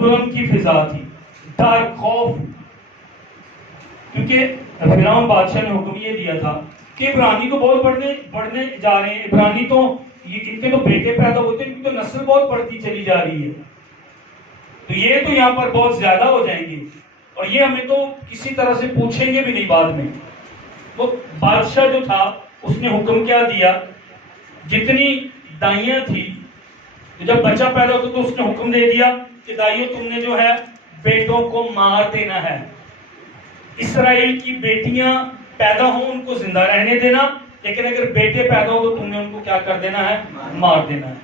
بلند کی فضا تھی، ڈر، خوف، کیونکہ فرعون بادشاہ نے حکم یہ دیا تھا کہ عبرانی تو بہت بڑھنے جا رہے ہیں، عبرانی تو ان کے تو بیٹے پیدا ہوتے ہیں، ان کی تو نسل بہت بڑھتی چلی جا رہی ہے، تو یہ تو یہاں پر بہت زیادہ ہو جائیں گے اور یہ ہمیں تو کسی طرح سے پوچھیں گے بھی نہیں بعد میں۔ وہ بادشاہ جو تھا اس نے حکم کیا دیا، جتنی دائیاں تھی جب بچہ پیدا ہوتا تو اس نے حکم دے دیا کہ دائیوں تم نے جو ہے بیٹوں کو مار دینا ہے، اسرائیل کی بیٹیاں پیدا ہوں ان کو زندہ رہنے دینا، لیکن اگر بیٹے پیدا ہو تو تم نے ان کو کیا کر دینا ہے، مار دینا ہے۔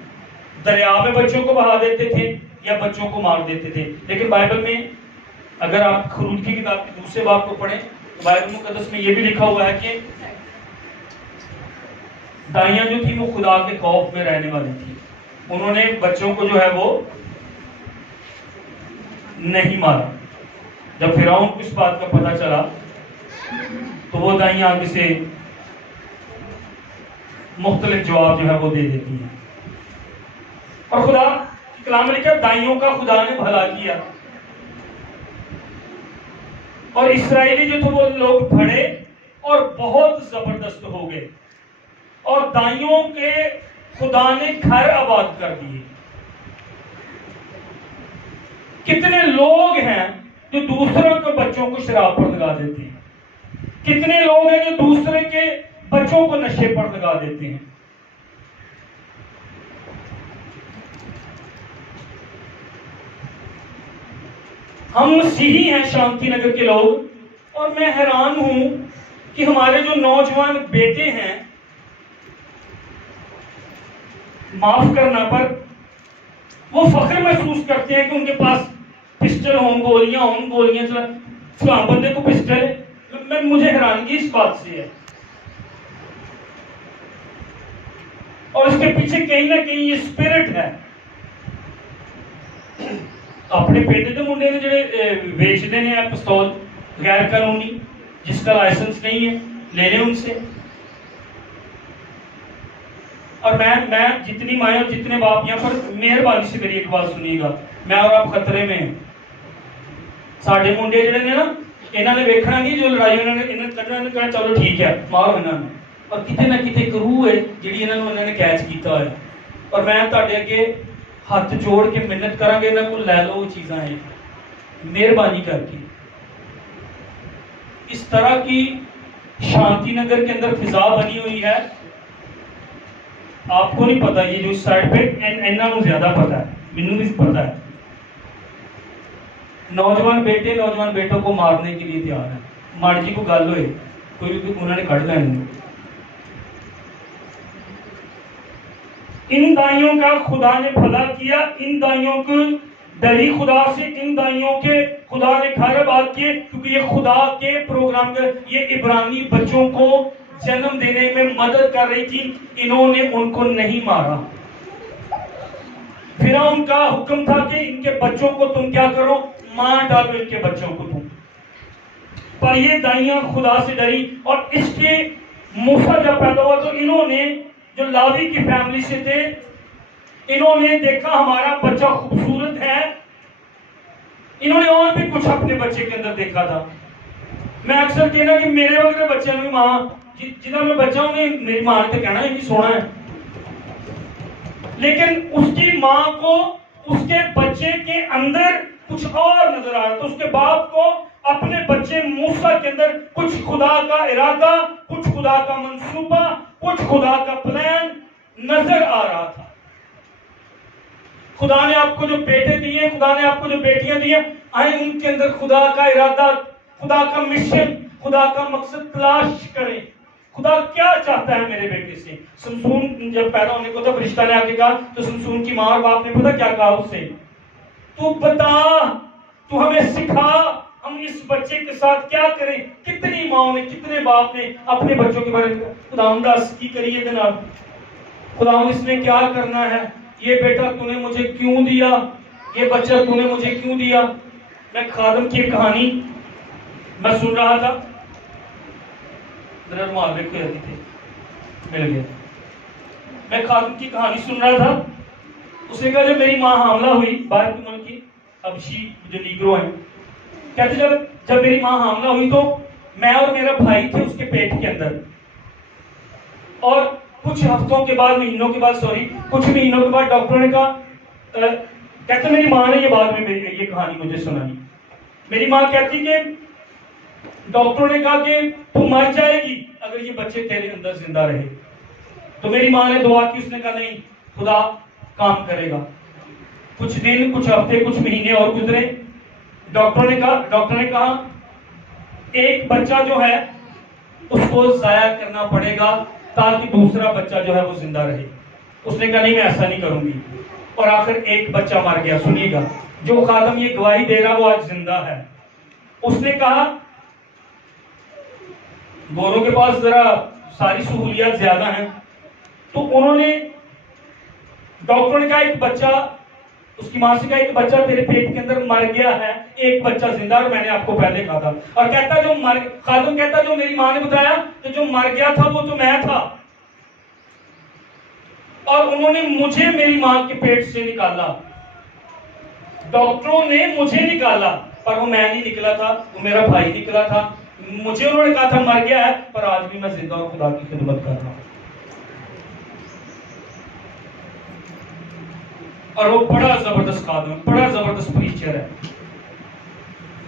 دریا میں بچوں کو بہا دیتے تھے یا بچوں کو مار دیتے تھے، لیکن بائبل میں اگر آپ خروج کی کتاب کے دوسرے باب کو پڑھیں تو بائبل مقدس میں یہ بھی لکھا ہوا ہے کہ دائیاں جو تھی وہ خدا کے خوف میں رہنے والی تھی، انہوں نے بچوں کو جو ہے وہ نہیں مارا۔ جب فرعون کو اس بات کا پتہ چلا تو وہ دائیاں آگے سے مختلف جواب جو ہے وہ دے دیتی ہیں، اور خدا کلام میں لکھا دائیوں کا خدا نے بھلا کیا، اور اسرائیلی جو تھے وہ لوگ بڑے اور بہت زبردست ہو گئے، اور دائیوں کے خدا نے گھر آباد کر دیے۔ کتنے لوگ ہیں جو دوسروں کے بچوں کو شراب پر لگا دیتے ہیں، کتنے لوگ ہیں جو دوسرے کے بچوں کو نشے پر لگا دیتے ہیں۔ ہم مسیحی ہیں شانتی نگر کے لوگ، اور میں حیران ہوں کہ ہمارے جو نوجوان بیٹے ہیں، معاف کرنا پر وہ فخر محسوس کرتے ہیں کہ ان کے پاس پسٹل ہوں، گولیاں چلا، فلاں بندے کو پسٹل ہے۔ مجھے حیرانگی اس بات سے ہے، اور اس کے پیچھے کہیں نہ کہیں یہ سپرٹ ہے۔ اپنے پیٹے تو منڈے نے جڑے بیچتے ہیں پستول غیر قانونی، جس کا لائسنس نہیں ہے، لے لیں ان سے۔ اور میں جتنی مائیں اور جتنے باپ یہاں پر مہربانی سے میری ایک بات سنیے گا، میں اور آپ خطرے میں ہیں۔ ساڑھے منڈے جڑے نے نا، انہوں نے ویکھنا نہیں جو لڑائی انہوں نے کہنا چلو ٹھیک ہے مارو انہوں نے، اور کتے نہ کتے ایک روح ہے جڑی انہوں نے کیچ کیتا ہے، اور میں تہاڈے اگے ہاتھ جوڑ کے منت کرا گے انہوں کو لے لو وہ چیزاں ہیں مہربانی کر کے۔ اس طرح کی شانتی نگر کے اندر فضا بنی ہوئی ہے، آپ کو نہیں پتا، یہ جو سائڈ پہ انہوں نے زیادہ پتا ہے، مینوں بھی پتا ہے۔ نوجوان بیٹے نوجوان بیٹوں کو مارنے کے لیے تیار ہے، ماڑ جی کو گل ہوئے کوئی انہوں نے کھڑ لینے۔ ان دائیوں کا خدا نے بھلا کیا، ان دائیوں کو ڈری خدا سے، ان دائیوں کے خدا نے گھر آباد کیے، کیونکہ یہ خدا کے پروگرام کا، یہ عبرانی بچوں کو جنم دینے میں مدد کر رہی تھی، انہوں نے ان کو نہیں مارا۔ فرعون کا حکم تھا کہ ان کے بچوں کو تم کیا کرو، مار ڈالو ان کے بچوں کو تم، پر یہ دائیاں خدا سے ڈری، اور اس کے موسیٰ جب پیدا ہوا تو انہوں نے جو لاوی کی فیملی سے تھے، انہوں نے دیکھا ہمارا بچہ خوبصورت ہے، انہوں نے اور بھی کچھ اپنے بچے کے اندر دیکھا تھا۔ میں اکثر کہنا کہ میرے وقت بچے میں ماں جنہوں میں بچہ ہوں گے میری ماں نے کہنا ہے کہ سونا ہے، لیکن اس کی ماں کو اس کے بچے کے اندر کچھ اور نظر آ رہا تھا، اس کے باپ کو اپنے بچے موسیٰ کے اندر کچھ خدا کا ارادہ، کچھ خدا کا منصوبہ، کچھ خدا کا پلان نظر آ رہا تھا۔ خدا نے آپ کو جو بیٹے دیے، خدا نے آپ کو جو بیٹیاں دی ہیں، آئیں ان کے اندر خدا کا ارادہ، خدا کا مشن، خدا کا مقصد تلاش کریں۔ خدا کیا چاہتا ہے میرے بیٹے سے؟ سمسون جب پیدا ہونے کو تھا فرشتہ نے آ کے کہا تو سمسون کی ماں اور باپ نے پتہ کیا کہا اس سے؟ تو بتا، تو ہمیں سکھا ہم اس بچے کے ساتھ کیا کریں۔ کتنی ماں نے، کتنے باپ نے اپنے بچوں کے بارے میں خدا دس کی کریے جناب، خدا اس نے کیا کرنا ہے، یہ بیٹا تو نے مجھے کیوں دیا، یہ بچہ تو نے مجھے کیوں دیا۔ میں خادم کی کہانی میں سن رہا تھا، ذرا معاوضے کو جاتی تھے مل گیا، میں خادم کی کہانی سن رہا تھا، اس نے کہا جب میری ماں حاملہ ہوئی باہر کے ملک کی، اب حبشی جو نیگرو ہیں، کہتے جب میری ماں حاملہ ہوئی تو میں اور میرا بھائی تھے اس کے پیٹ کے اندر، اور کچھ ہفتوں کے بعد، مہینوں کے بعد، کچھ مہینوں کے بعد ڈاکٹروں نے کہا، کہتے میری ماں نے یہ بعد میں یہ کہانی مجھے سنائی، میری ماں کہتی کہ ڈاکٹروں نے کہا کہ تو مر جائے گی اگر یہ بچے تیرے اندر زندہ رہے. تو میری ماں نے دعا کی، اس نے کہا نہیں، خدا کام کرے گا. کچھ دن، کچھ ہفتے، کچھ مہینے اور گزرے. ڈاکٹر نے کہا ایک بچہ جو ہے اس کو ضائع کرنا پڑے گا تاکہ دوسرا بچہ جو ہے وہ زندہ رہے. اس نے کہا نہیں، میں ایسا نہیں کروں گی. اور آخر ایک بچہ مر گیا. سنیے گا، جو خادم یہ گواہی دے رہا وہ آج زندہ ہے. اس نے کہا گوروں کے پاس ذرا ساری سہولیات زیادہ ہیں، تو انہوں نے، ڈاکٹر نے کہا ایک بچہ، اس کی ماں سے کہا ایک بچہ تیرے پیٹ کے اندر مر گیا ہے، ایک بچہ زندہ، اور میں نے آپ کو پہلے کہا تھا. اور کہتا خادم کہتا جو میری ماں نے بتایا کہ جو مر گیا تھا وہ تو میں تھا، اور انہوں نے مجھے میری ماں کے پیٹ سے نکالا. ڈاکٹروں نے مجھے نکالا، پر وہ میں نہیں نکلا تھا، وہ میرا بھائی نکلا تھا. مجھے انہوں نے کہا تھا مر گیا ہے، پر آج بھی میں زندہ اور خدا کی خدمت کر رہا ہوں. اور وہ بڑا زبردست خادم ہے، بڑا زبردست پریچر ہے.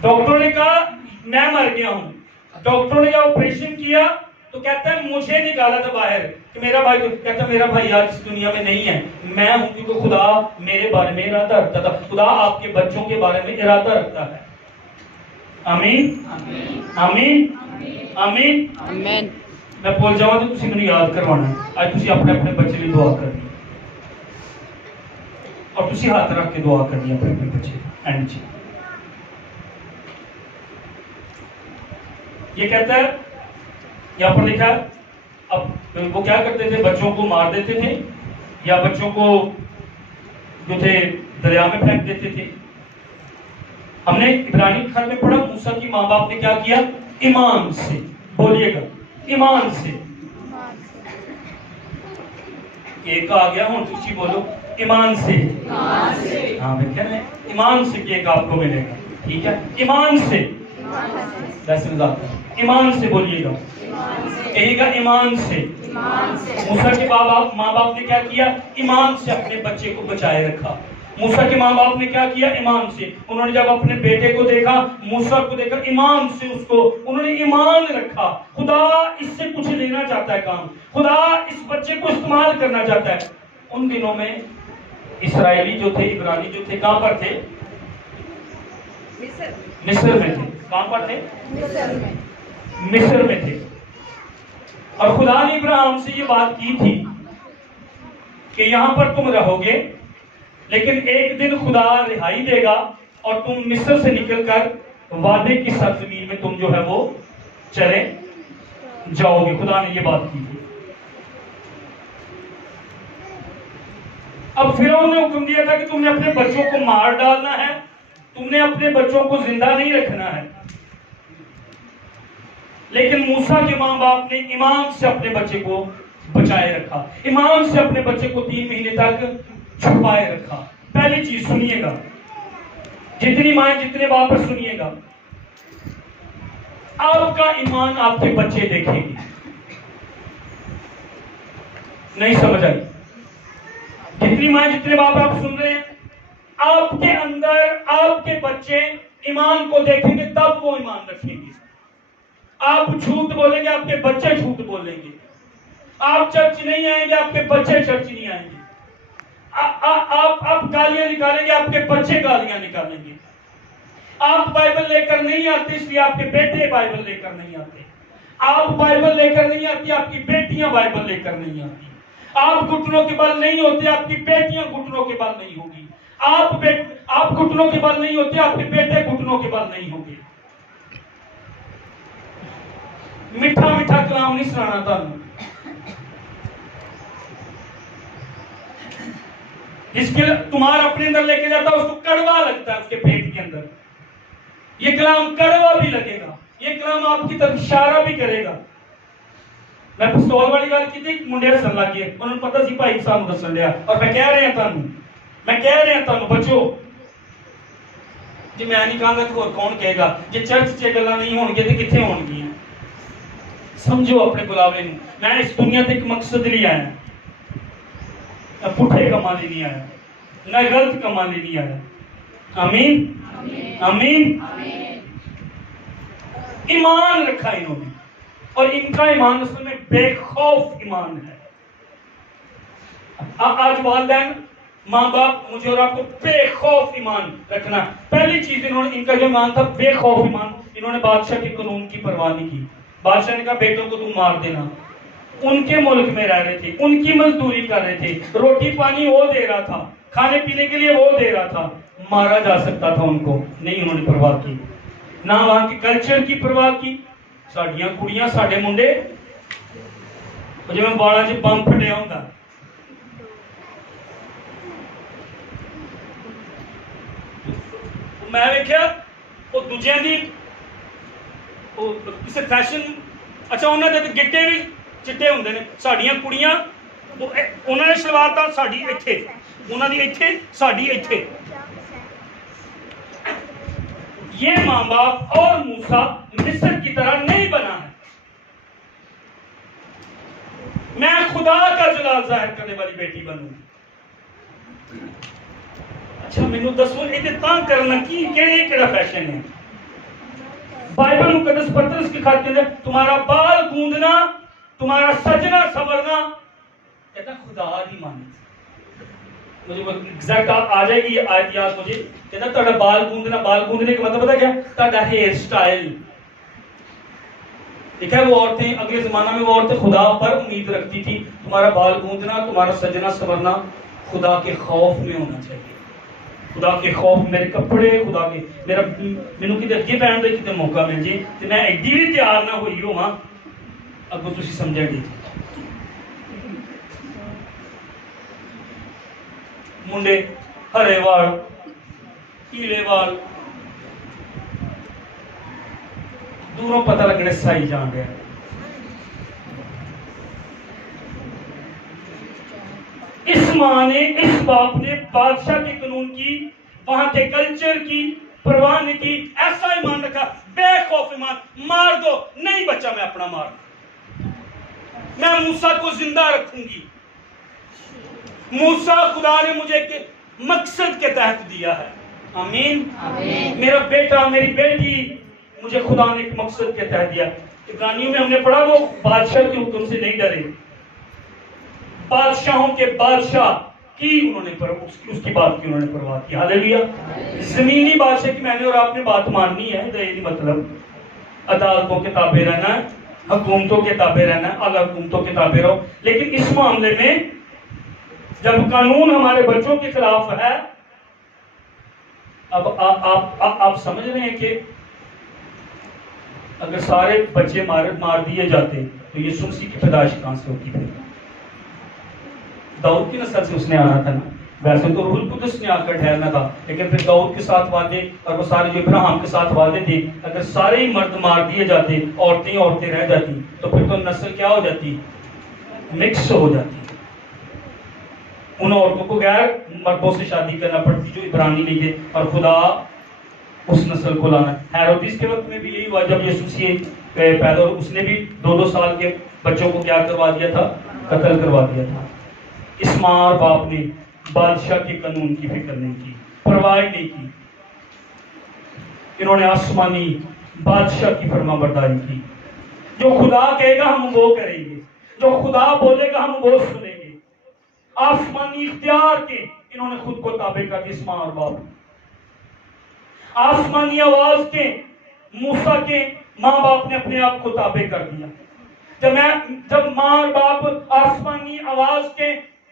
ڈاکٹروں نے کہا میں مر گیا ہوں. ڈاکٹروں نے جب آپریشن کیا تو کہتا ہے مجھے نکالا تھا باہر کہ میرا بھائی، کہتا میرا بھائی آج اس دنیا میں نہیں ہے. میں ہوں کیونکہ خدا میرے بارے میں ارادہ رکھتا تھا. خدا آپ کے بچوں کے بارے میں ارادہ رکھتا ہے. آمین آمین آمین آمین. میں بول جاؤں تو تسی مجھے یاد کروانا. آج تسی اپنے اپنے بچے لیے دعا کرنی، اور تسی ہاتھ رکھ کے دعا کرنی اپنے اپنے بچے. اینڈ جی یہ کہتا ہے، یہاں پر لکھا ہے، اب وہ کیا کرتے تھے، بچوں کو مار دیتے تھے یا بچوں کو جو تھے دریا میں پھینک دیتے تھے. ہم نے عبرانی خط میں پڑھا موسیٰ کی ماں باپ نے کیا کیا؟ ایمان سے. بولیے گا ایمان سے. ایک آ گیا ہوں، تسی بولو ایمان سے. ہاں میں کہہ رہے ہیں ایمان سے کہ ایک آپ کو ملے گا. ٹھیک ہے، ایمان سے. ویسے ایمان سے بولیے گا، کہیے گا ایمان سے. موسیٰ کے ماں باپ نے کیا کیا؟ ایمان سے اپنے بچے کو بچائے رکھا. موسیٰ کے ماں باپ نے کیا کیا؟ ایمان سے. انہوں نے جب اپنے بیٹے کو دیکھا، موسیٰ کو دیکھا، ایمان سے اس کو انہوں نے ایمان رکھا. خدا اس سے کچھ لینا چاہتا ہے کام، خدا اس بچے کو استعمال کرنا چاہتا ہے. ان دنوں میں اسرائیلی جو تھے، عبرانی جو تھے، کہاں پر تھے؟ مصر میں تھے. کہاں پر تھے؟ مصر میں تھے. اور خدا نے ابراہیم سے یہ بات کی تھی کہ یہاں پر تم رہو گے، لیکن ایک دن خدا رہائی دے گا اور تم مصر سے نکل کر وعدے کی سرزمین میں تم جو ہے وہ چلے جاؤ گے. خدا نے یہ بات کی تھی. اب فرعون نے حکم دیا تھا کہ تم نے اپنے بچوں کو مار ڈالنا ہے، تم نے اپنے بچوں کو زندہ نہیں رکھنا ہے. لیکن موسیٰ کے ماں باپ نے ایمان سے اپنے بچے کو بچائے رکھا، ایمان سے اپنے بچے کو 3 مہینے تک چھپائے رکھا. پہلی چیز سنیے گا، جتنی مائیں جتنے باپ سنیے گا، آپ کا ایمان آپ کے بچے دیکھیں گے. نہیں سمجھ آئی؟ جتنی مائیں جتنے باپ آپ سن رہے ہیں، آپ کے اندر آپ کے بچے ایمان کو دیکھیں گے تب وہ ایمان رکھیں گے. آپ جھوٹ بولیں گے، آپ کے بچے جھوٹ بولیں گے. آپ چرچ نہیں آئیں گے، آپ کے بچے چرچ نہیں آئیں گے. آپ گالیاں نکالیں گے، آپ کے بچے گالیاں نکالیں گے. آپ بائبل لے کر نہیں آتے، اس لیے آپ کے بیٹے بائبل لے کر نہیں آتے. آپ بائبل لے کر نہیں آتی، آپ کی بیٹیاں بائبل لے کر نہیں آتی. آپ گھٹنوں کے بل نہیں ہوتے، آپ کی بیٹیاں گھٹنوں کے بل نہیں ہوگی. آپ گھٹنوں کے بل نہیں ہوتے، آپ کے بیٹے گھٹنوں کے بل نہیں ہوں گے. میٹھا میٹھا کلام نہیں سنانا تھا، جس کے تمہارا اپنے اندر لے کے جاتا ہے اس کو کڑوا لگتا ہے، اس کے پیٹ کے اندر. یہ کلام کڑوا بھی لگے گا، یہ کلام آپ کی طرف اشارہ بھی کرے گا. میں پستول والی گل کی تھی، منڈے ہسن لگ گئے، انہوں نے پتا سی بھائی صاحب دسن لیا. اور میں کہہ رہے ہیں تانوں بچو، جی میں نہیں کہاں گا تو اور کون کہے گا جی چرچ چ گلاں نہیں ہون گے تے کتھے ہون گیاں سمجھو اپنے بلاوے نوں میں اس دنیا تے ایک مقصد لیے آیا میں پٹھے کماں لئی نہیں آیا نہ غلط کماں لئی نہیں آیا آمین آمین ایمان رکھا انہوں نے اور ان کا ایمان اصل میں بے خوف ایمان ہے آج والدین ماں باپ مجھے اور آپ کو بے خوف ایمان رکھنا پہلی چیز انہوں نے ان کا جو ایمان تھا بے خوف ایمان انہوں نے بادشاہ کے قانون کی پرواہ نہیں کی بادشاہ نے کہا بیٹوں کو تم مار دینا ان کے ملک میں رہ رہے تھے ان کی مزدوری کر رہے تھے روٹی پانی وہ دے رہا تھا کھانے پینے کے لیے وہ دے رہا تھا مارا جا سکتا تھا ان کو نہیں انہوں نے پرواہ کی نہ وہاں کے کلچر کی پرواہ کی ساڈیاں کڑیاں ساڈے منڈے جو میں باڑا چ بم پھٹیا ہوندا میں ویکھیا وہ دوجیاں دی وہ کسے فیشن اچھا انہاں دے گٹے بھی چٹے ہوندے نے ساڈیاں کڑیاں انہاں نے شلوار تا ساڈی ایتھے انہاں دی ایتھے ساڈی ایتھے یہ ماں باپ اور موسیٰ مصر کی طرح نہیں بنا ہے میں خدا کا جلال ظاہر کرنے والی بیٹی بنوں اچھا مینوں دسو یہ تاں کرنا کی کیڑا فیشن ہے بائبل مقدس پترس کے خط کے اندر تمہارا بال گوندنا تمہارا سجنا سنورنا کہتا خدا دی مانت مجھے ایگزیکٹ آ جائے گی یہ آیت یاد مجھے کہتا تہاڈا بال گوندنے کا مطلب پتہ کیا تہاڈا ہیئر سٹائل دیکھا ہے وہ عورتیں اگلے زمانہ میں وہ عورتیں خدا پر امید رکھتی تھی تمہارا بال گوندنا تمہارا سجنا سنورنا خدا کے خوف میں ہونا چاہیے خدا کے خوف میرے کپڑے خدا کے میرا مینوں کتے اگے پہن دے کتے موقع مل جے تے میں ایڈی بھی تیار نہ ہوئی ہواں اگوں تسی سمجھا گے منڈے ہرے وال پیلے وال دوروں پتہ لگنے سائی جان رہا اس ماں نے اس باپ نے بادشاہ کے قانون کی وہاں کے کلچر کی پرواہ نہیں کی ایسا ایمان رکھا بے خوف ایمان مار دو نہیں بچہ میں اپنا مار میں موسیٰ کو زندہ رکھوں گی موسیٰ خدا نے مجھے ایک مقصد کے تحت دیا ہے آمین میرا بیٹا میری بیٹی مجھے خدا نے ایک مقصد کے تحت دیا عبرانیوں میں ہم نے پڑھا وہ بادشاہ کے حکم سے نہیں ڈرے بادشاہوں کے بادشاہ کی انہوں نے اس کی بات کی انہوں نے پرواہ کی ہاللیلویا زمینی بادشاہ کی میں نے اور آپ نے بات ماننی ہے یہ نہیں مطلب عدالتوں کے تابع رہنا ہے حکومتوں کے تابع رہنا ہے اعلیٰ حکومتوں کے تابع رہو لیکن اس معاملے میں جب قانون ہمارے بچوں کے خلاف ہے اب آپ سمجھ رہے ہیں کہ اگر سارے بچے مار دیے جاتے تو یسوع مسیح کی پیدائش کہاں سے ہوتی تھی داؤد کی نسل سے اس نے آنا تھا نا ویسے تو روح القدس نے آ کر ٹھہرنا تھا لیکن پھر داؤد کے ساتھ وعدے اور وہ سارے جو ابراہیم کے ساتھ وعدے تھے اگر سارے ہی مرد مار دیے جاتے عورتیں رہ جاتی تو پھر تو نسل کیا ہو جاتی مکس ہو جاتی ان عورتوں کو غیر مردوں سے شادی کرنا پڑتی جو عبرانی نہیں تھے اور خدا اس نسل کو لانا ہیرودیس کے وقت میں بھی یہی ہوا جب یسوع مسیح پیدا اس نے بھی 2 سال کے بچوں کو کیا کروا دیا تھا قتل کروا دیا تھا اس ماں اور باپ نے بادشاہ کے قانون کی فکر نہیں کی پرواہ نہیں کی انہوں نے آسمانی بادشاہ کی فرما برداری کی جو خدا کہے گا ہم وہ کریں گے جو خدا بولے گا ہم وہ سنیں گے آسمانی اختیار کے انہوں نے خود کو تابع کر دیا اس ماں اور باپ آسمانی آواز کے موسیٰ کے ماں باپ نے اپنے آپ کو تابع کر دیا جب ماں اور باپ آسمانی آواز کے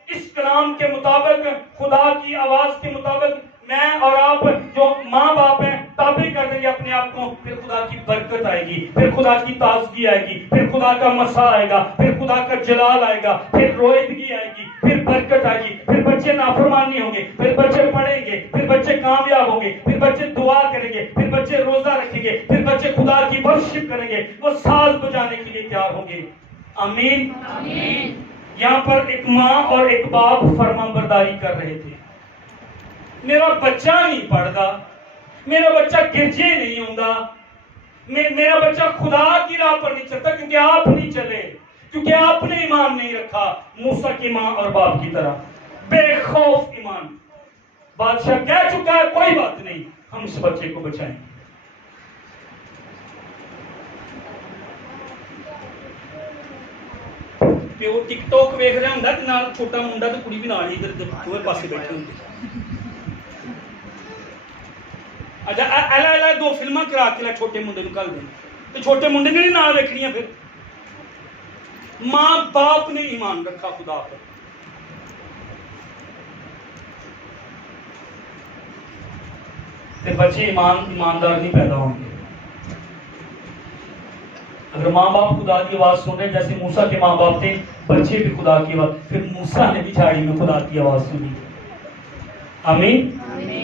اس کلام کے مطابق خدا کی آواز کے مطابق میں اور آپ جو ماں باپ ہیں تابع کر دیں گے اپنے آپ کو پھر خدا کی برکت آئے گی پھر خدا کی تازگی آئے گی پھر خدا کا مسا آئے گا پھر خدا کا جلال آئے گا پھر رویدگی آئے گی پھر برکت آئے گی پھر بچے نافرمان نہیں ہوں گے پھر بچے پڑھیں گے پھر بچے کامیاب ہوں گے پھر بچے دعا کریں گے پھر بچے روزہ رکھیں گے پھر بچے خدا کی ورشپ کریں گے وہ ساز بجانے کے لیے تیار ہوں گے آمین یہاں پر ایک ماں اور ایک باپ فرمان برداری کر رہے تھے میرا بچہ نہیں پڑھتا میرا بچہ گرجے نہیں ہوتا، میرا بچہ خدا کی راہ پر نہیں چلتا، کیونکہ آپ نہیں چلے، کیونکہ آپ نے ایمان نہیں رکھا موسیٰ کی ماں اور باپ کی طرح، بے خوف ایمان۔ بادشاہ کہہ چکا ہے کوئی بات نہیں، ہم اس بچے کو بچائیں گے۔ پیو ٹک ٹاک ویکھ رہا ہوندا تے نال چھوٹا منڈا تے کڑی بھی نال ہی ادھر دوویں پاسے بیٹھے ہوندے۔ اچھا ایلا دو فلماں کرا کے چھوٹے منڈے نوں گل دیں تے چھوٹے منڈے نے نال ویکھنیاں، پھر ماں باپ نے ایمان رکھا خدا پر۔ تے بچے ایماندار نہیں پیدا ہوں گے۔ اگر ماں باپ خدا کی آواز سن رہے جیسے موسیٰ کے ماں باپ تھے، بچے بھی خدا کی آواز، پھر موسیٰ نے بھی جھاڑی میں خدا کی آواز سنی۔ آمین۔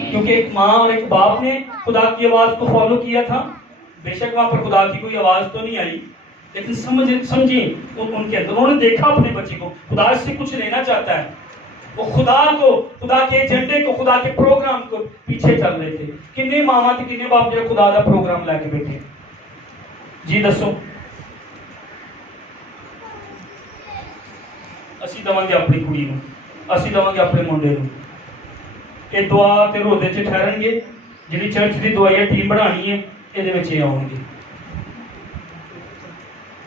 کیونکہ ایک ماں اور ایک باپ نے خدا کی آواز کو فالو کیا تھا، بے شک وہاں پر خدا کی کوئی آواز تو نہیں آئی، لیکن سمجھیں ان کے اندر انہوں نے دیکھا اپنے بچے کو، خدا اس سے کچھ لینا چاہتا ہے، وہ خدا کے ایجنڈے کو، خدا کے پروگرام کو پیچھے چل رہے تھے۔ کتنے ماما تھے، کتنے باپ جو خدا کا پروگرام لے کے بیٹھے؟ جی دسو۔ اسی دواں گے اپنی کڑی نو، اسی دواں گے اپنے منڈے نو، یہ دعا تے روزے چ ٹھہرن گے، جی چرچ کی دعائیں ٹیم بنانی ہے یہ آؤ گے،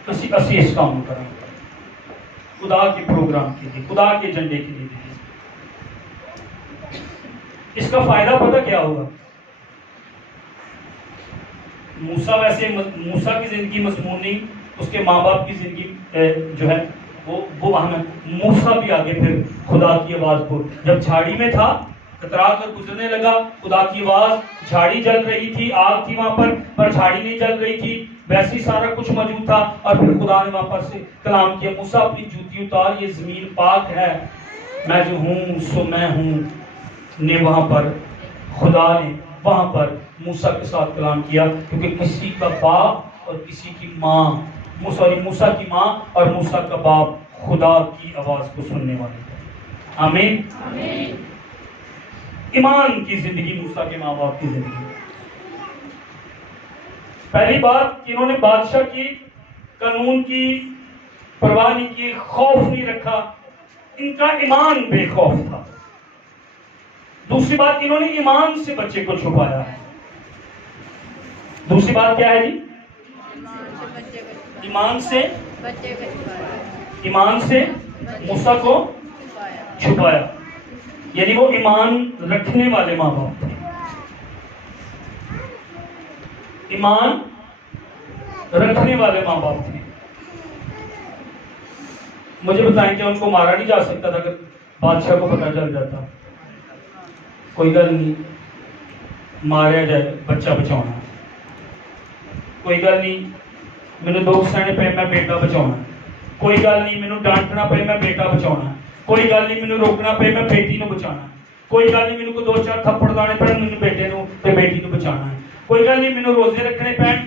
اسی اس کام کریں گے خدا کے پروگرام کے لیے، خدا کے ایجنڈے کے لیے۔ اس کا فائدہ پتہ کیا ہوگا؟ موسیٰ ویسے موسیٰ کی زندگی مضمون نہیں، اس کے ماں باپ کی زندگی جو ہے وہ ہمیں موسیٰ بھی آگے پھر خدا کی آواز کو، جب جھاڑی میں تھا کترا کر گزرنے لگا، خدا کی آواز، جھاڑی جل رہی تھی، آگ تھی وہاں پر جھاڑی نہیں جل رہی تھی، ویسے ہی سارا کچھ موجود تھا، اور پھر خدا نے وہاں پر سے کلام کیا، موسیٰ اپنی جوتی اتار، یہ زمین پاک ہے، میں جو ہوں سو میں ہوں نے وہاں پر خدا نے وہاں پر موسیٰ کے ساتھ کلام کیا، کیونکہ کسی کا باپ اور کسی کی ماں، موسیٰ کی ماں اور موسیٰ کا باپ خدا کی آواز کو سننے والے تھے۔ آمین۔ ایمان کی زندگی، موسیٰ کے ماں باپ کی زندگی۔ پہلی بات کہ انہوں نے بادشاہ کی قانون کی پرواہ نہیں کی، خوف نہیں رکھا، ان کا ایمان بے خوف تھا۔ دوسری بات، انہوں نے ایمان سے بچے کو چھپایا ہے۔ دوسری بات کیا ہے جی؟ ایمان سے موسیٰ کو چھپایا، یعنی وہ ایمان رکھنے والے ماں باپ تھے۔ ایمان رکھنے والے ماں باپ تھے۔ مجھے بتائیں کہ ان کو مارا نہیں جا سکتا تھا اگر بادشاہ کو پتہ چل جاتا؟ کوئی گل نہیں، ماریا جائے، بچہ بچاؤنا، کوئی گل نہیں، مینوں دکھ سہنے پے میں بیٹا بچاؤنا، کوئی گل نہیں، مینوں ڈانٹنا پے میں بیٹا بچاؤنا، کوئی گل نہیں، مینوں روکنا پے میں بیٹی نو بچانا، کوئی گل نہیں، مینوں کو دو چار تھپڑ لانے پڑن مینوں بیٹے نو تے بیٹی نو بچانا ہے، کوئی گل نہیں، مینوں روزے رکھنے پین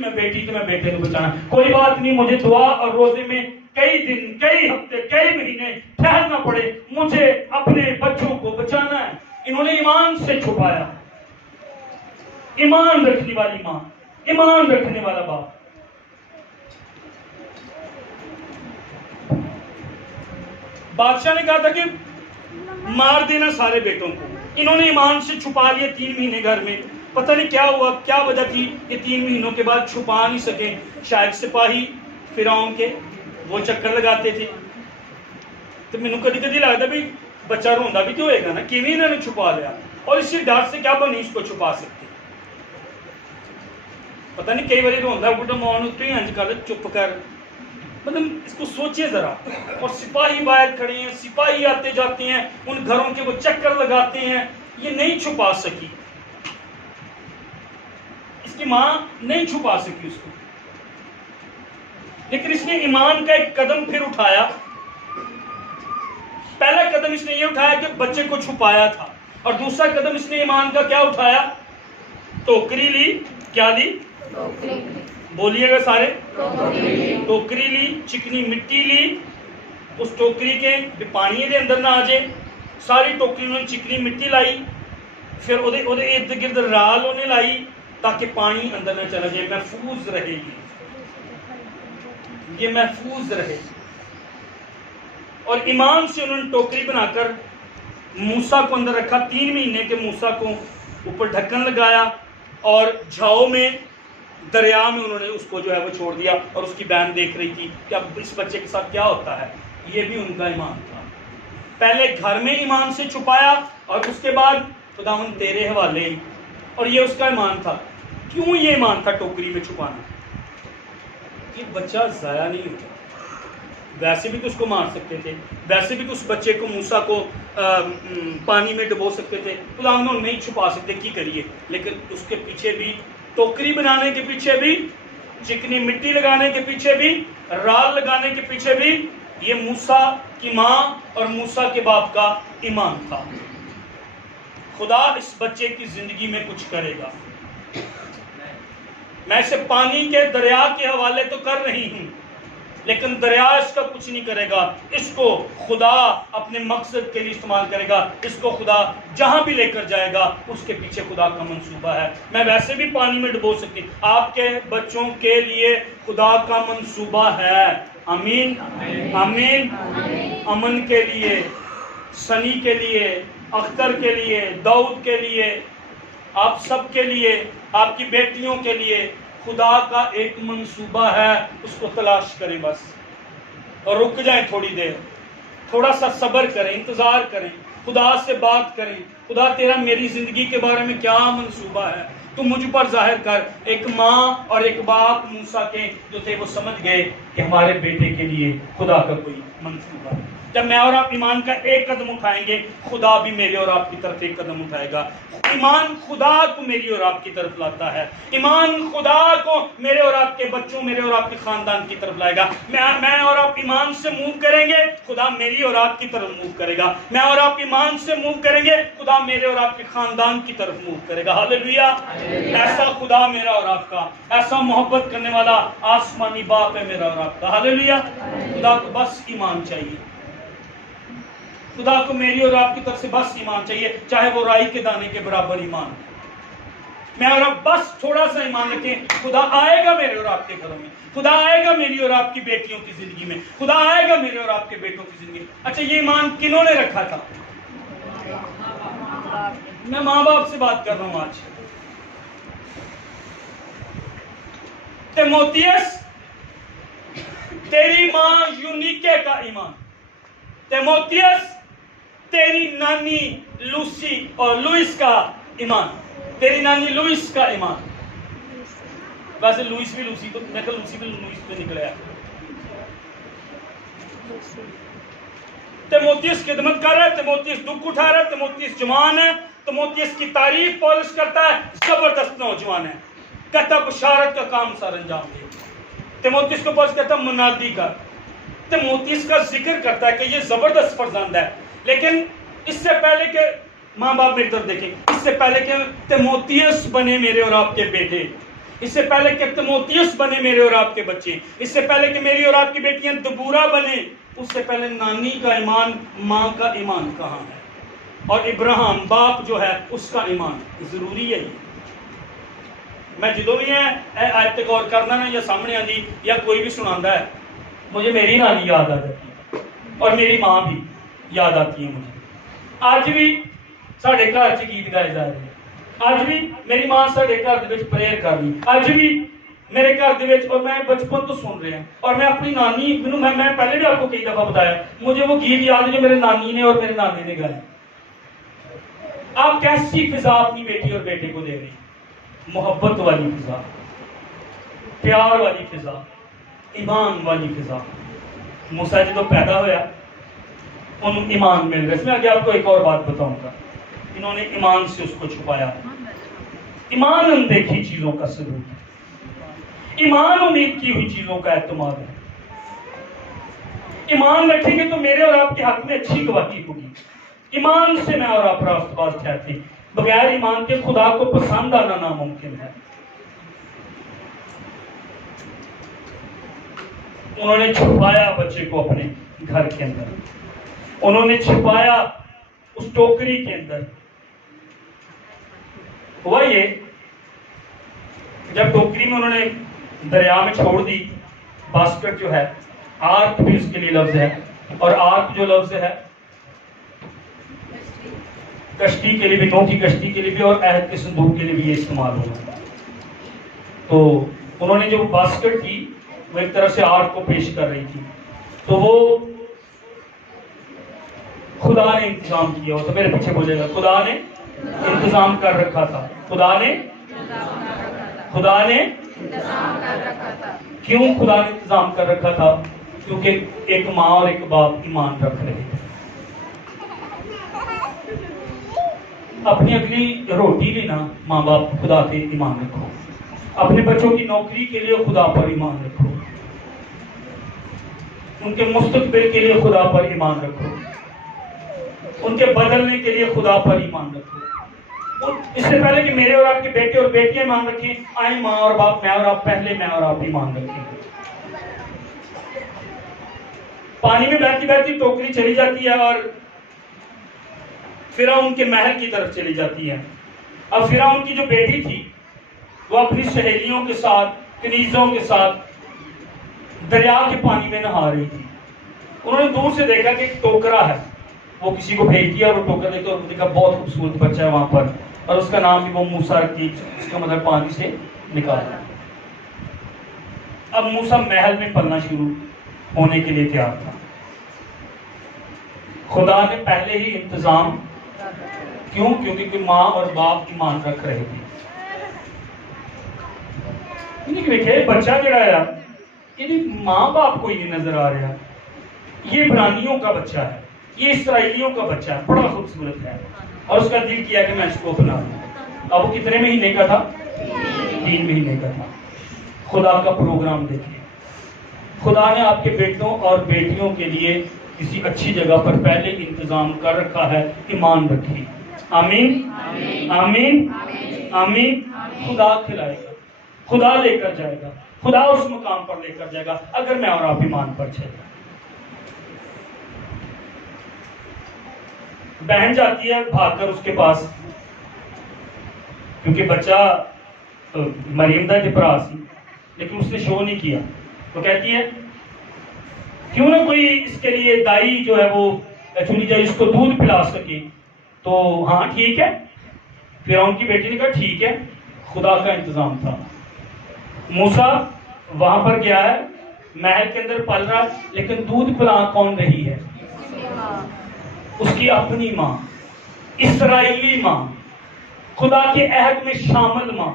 میں بیٹی تے میں بیٹے نو بچانا، کوئی بات نہیں، مجھے دعا اور روزے میں کئی دن، کئی ہفتے، کئی مہینے ٹھہرنا پڑے، مجھے اپنے بچوں کو بچانا ہے۔ انہوں نے ایمان سے چھپایا۔ ایمان رکھنے والی ماں، ایمان رکھنے والا باپ۔ بادشاہ نے کہا تھا کہ مار دینا سارے بیٹوں کو، انہوں نے ایمان سے چھپا لیا 3 مہینے گھر میں۔ پتہ نہیں کیا ہوا، کیا وجہ تھی کہ 3 مہینوں کے بعد چھپا نہیں سکے؟ شاید سپاہی فرعون کے وہ چکر لگاتے تھے۔ تو مینوں کدی کدی لگتا بھی بچہ روندا بھی تو ہوئے گا نا، کیویں انہوں نے چھپا لیا، اور اسی ڈر سے کیا بنی اس کو چھپا سکتے؟ پتہ نہیں کئی باری روندا بڑا ماں نوں تو انج کر چپ کر، مطلب اس کو سوچے ذرا۔ اور سپاہی باہر کھڑے ہیں، سپاہی آتے جاتے ہیں، ان گھروں کے وہ چکر لگاتے ہیں، یہ نہیں چھپا سکی، اس کی ماں نہیں چھپا سکی اس کو۔ لیکن اس نے ایمان کا ایک قدم پھر اٹھایا۔ پہلا قدم اس نے یہ اٹھایا کہ بچے کو چھپایا تھا، اور دوسرا قدم اس نے ایمان کا کیا اٹھایا؟ ٹوکری لی۔ کیا لی؟ بولیے گا سارے، ٹوکری لی، چکنی مٹی لی، اس ٹوکری کے پانی دے اندر نہ آ جائے، ساری ٹوکری میں چکنی مٹی لائی، پھر ارد گرد رال انہیں لائی تاکہ پانی اندر نہ چلا جائے، محفوظ رہے گی، یہ محفوظ رہے گی۔ اور ایمان سے انہوں نے ٹوکری بنا کر موسیٰ کو اندر رکھا، 3 مہینے کے موسیٰ کو اوپر ڈھکن لگایا، اور جھاؤ میں دریا میں انہوں نے اس کو جو ہے وہ چھوڑ دیا، اور اس کی بہن دیکھ رہی تھی کہ اب اس بچے کے ساتھ کیا ہوتا ہے۔ یہ بھی ان کا ایمان تھا، پہلے گھر میں ایمان سے چھپایا اور اس کے بعد خداوند تیرے حوالے، اور یہ اس کا ایمان تھا۔ کیوں یہ ایمان تھا ٹوکری میں چھپانا؟ یہ بچہ ضائع نہیں ہوتا، ویسے بھی تو اس کو مار سکتے تھے، ویسے بھی تو اس بچے کو موسیٰ کو پانی میں ڈبو سکتے تھے، خداوند نہیں چھپا سکتے، کی کریے؟ لیکن اس کے پیچھے بھی، ٹوکری بنانے کے پیچھے بھی، چکنی مٹی لگانے کے پیچھے بھی، رال لگانے کے پیچھے بھی، یہ موسیٰ کی ماں اور موسیٰ کے باپ کا ایمان تھا۔ خدا اس بچے کی زندگی میں کچھ کرے گا۔ میں اسے پانی کے دریا کے حوالے تو کر رہی ہوں، لیکن دریا اس کا کچھ نہیں کرے گا، اس کو خدا اپنے مقصد کے لیے استعمال کرے گا، اس کو خدا جہاں بھی لے کر جائے گا اس کے پیچھے خدا کا منصوبہ ہے۔ میں ویسے بھی پانی میں ڈبو سکتی، آپ کے بچوں کے لیے خدا کا منصوبہ ہے۔ آمین آمین۔ امن کے لیے، سنی کے لیے، اختر کے لیے، داؤد کے لیے، آپ سب کے لیے، آپ کی بیٹیوں کے لیے خدا کا ایک منصوبہ ہے، اس کو تلاش کریں بس، اور رک جائیں تھوڑی دیر، تھوڑا سا صبر کریں، انتظار کریں، خدا سے بات کریں، خدا تیرا میری زندگی کے بارے میں کیا منصوبہ ہے، تو مجھ پر ظاہر کر۔ ایک ماں اور ایک باپ موسیٰ کے جو تھے وہ سمجھ گئے کہ ہمارے بیٹے کے لیے خدا کا کوئی منصوبہ ہے۔ جب میں اور آپ ایمان کا ایک قدم اٹھائیں گے، خدا بھی میرے اور آپ کی طرف ایک قدم اٹھائے گا۔ ایمان خدا کو میری اور آپ کی طرف لاتا ہے، ایمان خدا کو میرے اور آپ کے بچوں، میرے اور آپ کے خاندان کی طرف لائے گا۔ میں اور آپ ایمان سے موو کریں گے، خدا میری اور آپ کی طرف موو کرے گا۔ میں اور آپ ایمان سے موو کریں گے، خدا میرے اور آپ کے خاندان کی طرف موو کرے گا۔ ہاللیلویہ۔ ایسا خدا میرا اور آپ کا، ایسا محبت کرنے والا آسمانی باپ ہے میرا اور آپ کا۔ ہاللیلویہ۔ خدا کو بس ایمان چاہیے، خدا کو میری اور آپ کی طرف سے بس ایمان چاہیے، چاہے وہ رائی کے دانے کے برابر ایمان۔ میں اور آپ بس تھوڑا سا ایمان رکھیں، خدا آئے گا میرے اور آپ کے گھروں میں، خدا آئے گا میری اور آپ کی بیٹیوں کی زندگی میں، خدا آئے گا میرے اور آپ کے بیٹوں کی زندگی میں۔ اچھا، یہ ایمان کنہوں نے رکھا تھا؟ میں ماں باپ سے بات کر رہا ہوں آج۔ تیموتھیوس، تیری ماں یونیکے کا ایمان، تیموتھیوس تیری نانی لوسی اور لوئس کا ایمان، تیری نانی لوئس کا ایمان۔ ویسے لوئس بھی لوسی تو، میں کہا لوسی بھی لوئس پہ نکلے ہے۔ تیموتھیوس خدمت کر رہا ہے، تیموتھیوس دکھ اٹھا رہا ہے، تیموتھیوس جوان ہے، تیموتھیوس کی تعریف پولس کرتا ہے، زبردست نوجوان ہے، کہتا بشارت کا کام سر انجام دے۔ تیموتھیوس کو پولس کہتا منادی کر۔ تیموتھیوس کا ذکر کرتا ہے کہ یہ زبردست فرزند ہے، لیکن اس سے پہلے کہ ماں باپ میری طرف دیکھیں، اس سے پہلے کہ تیموتھیوس بنے میرے اور آپ کے بیٹے، اس سے پہلے کہ تیموتھیوس بنے میرے اور آپ کے بچے، اس سے پہلے کہ میری اور آپ کی بیٹیاں دبورا بنے، اس سے پہلے نانی کا ایمان، ماں کا ایمان کہاں ہے؟ اور ابراہیم باپ جو ہے اس کا ایمان ضروری ہے۔ میں جدو بھی ہے آیت غور کرنا نا، یا سامنے آندی یا کوئی بھی سناندا ہے، مجھے میری نانی یاد آ جاتی ہے اور میری ماں بھی یاد آتی ہے مجھے۔ آج بھی ساڈے گھر چ گیت گائے جا رہے ہیں، آج بھی میری ماں ساڈے گھر دے وچ پریئر کر رہی، آج بھی میرے گھر دے وچ، اور میں بچپن تو سن رہے ہیں، اور میں اپنی نانی، میں پہلے بھی آپ کو کئی دفعہ بتایا، مجھے وہ گیت یاد ہے جو میرے نانی نے اور میرے نانے نے گائے۔ آپ کیسی فضا اپنی بیٹی اور بیٹے کو دے رہے ہیں؟ محبت والی فضا، پیار والی فضا، ایمان والی فضا۔ موسیٰ جدو پیدا ہویا انہوں ایمان مل رہا ہے۔ میں آگے آپ کو ایک اور بات بتاؤں گا، انہوں نے ایمان سے اس کو چھپایا۔ ایمان اندیکھی چیزوں کا ثبوت ہے، ایمان امید کی ہوئی چیزوں کا اعتماد ہے۔ ایمان رکھیں گے تو میرے اور آپ کے حق میں اچھی گواہی ہوگی۔ ایمان سے میں اور آپ راست باز ٹھہرتے ہیں، بغیر ایمان کے خدا کو پسند آنا ناممکن ہے۔ انہوں نے چھپایا بچے کو اپنے گھر کے اندر، انہوں نے چھپایا اس ٹوکری کے اندر، ہوا یہ جب ٹوکری میں انہوں نے دریا میں چھوڑ دی، باسکٹ جو ہے، آرک بھی اس کے لیے لفظ ہے، اور آرک جو لفظ ہے کشتی کے لیے بھی، نوح کی کشتی کے لیے بھی اور عہد کے صندوق کے لیے بھی یہ استعمال ہوگا. تو انہوں نے جو باسکٹ تھی وہ ایک طرح سے آرک کو پیش کر رہی تھی، تو وہ خدا نے انتظام کیا ہوتا. میرے پیچھے بولے گا، خدا نے انتظام کر رکھا تھا. خدا نے کیوں خدا نے انتظام کر رکھا تھا؟ کیونکہ ایک ماں اور ایک باپ ایمان رکھ رہے تھے. اپنی اگلی روٹی لینا ماں باپ خدا پہ ایمان رکھو. اپنے بچوں کی نوکری کے لیے خدا پر ایمان رکھو. ان کے مستقبل کے لیے خدا پر ایمان رکھو. ان کے بدلنے کے لیے خدا پر ایمان رکھو. اس سے پہلے کہ میرے اور آپ کے بیٹے اور بیٹیاں ایمان رکھیں، آئیں ماں اور باپ، میں اور آپ، پہلے میں اور آپ ایمان رکھیں. پانی میں بہتی بہتی ٹوکری چلی جاتی ہے اور فرعون کے محل کی طرف چلی جاتی ہے. اب فرعون کی جو بیٹی تھی وہ اپنی سہیلیوں کے ساتھ، کنیزوں کے ساتھ دریا کے پانی میں نہا رہی تھی. انہوں نے دور سے دیکھا کہ ایک ٹوکرا ہے، وہ کسی کو بھیج دیا اور وہ ٹوکرا دیکھا اور دیکھا بہت خوبصورت بچہ ہے وہاں پر، اور اس کا نام بھی وہ موسیٰ رکھی، اس کا مطلب پانی سے نکالا. اب موسیٰ محل میں پلنا شروع ہونے کے لیے تیار تھا. خدا نے پہلے ہی انتظام، کیوں؟ کیونکہ کوئی ماں اور باپ ایمان رکھ رہے تھے. دیکھیں بچہ جڑا ہے یہ ماں باپ کو ہی نہیں نظر آ رہا، یہ عبرانیوں کا بچہ ہے، یہ اسرائیلیوں کا بچہ ہے، بڑا خوبصورت ہے، اور اس کا دل کیا کہ میں اس کو اپنا لوں. اب وہ کتنے مہینے کا تھا؟ 3 مہینے کا تھا. خدا کا پروگرام دیکھیں. خدا نے آپ کے بیٹوں اور بیٹیوں کے لیے کسی اچھی جگہ پر پہلے انتظام کر رکھا ہے. ایمان رکھیں. آمین آمین آمین. خدا کھلائے گا، خدا لے کر جائے گا، خدا اس مقام پر لے کر جائے گا اگر میں اور آپ ایمان پر چلے. بہن جاتی ہے بھاگ کر اس کے پاس، کیونکہ بچہ مریم دا پرا سی، لیکن اس نے شو نہیں کیا. تو کہتی ہے کیوں نہ کوئی اس کے لیے دائی جو ہے وہ چنی جائے، اس کو دودھ پلا سکے. تو ہاں ٹھیک ہے. فرعون کی بیٹی نے کہا ٹھیک ہے. خدا کا انتظام تھا. موسیٰ وہاں پر گیا ہے، محل کے اندر پل رہا ہے، لیکن دودھ پلا کون رہی ہے؟ اس کی اپنی ماں، اسرائیلی ماں، خدا کے عہد میں شامل ماں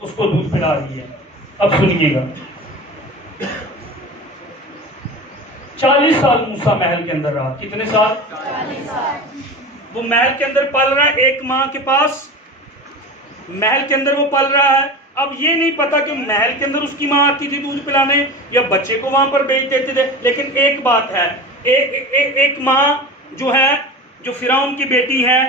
اس کو دودھ پلا رہی ہے. اب سنیے گا، 40 سال موسیٰ محل کے اندر رہا. کتنے سال؟ 40 سال. وہ محل کے اندر پل رہا ہے ایک ماں کے پاس، محل کے اندر وہ پل رہا ہے. اب یہ نہیں پتا کہ محل کے اندر اس کی ماں آتی تھی دودھ پلانے یا بچے کو وہاں پر بیچ دیتے تھے. لیکن ایک بات ہے، ایک ماں جو ہے، جو فرعون کی بیٹی ہے،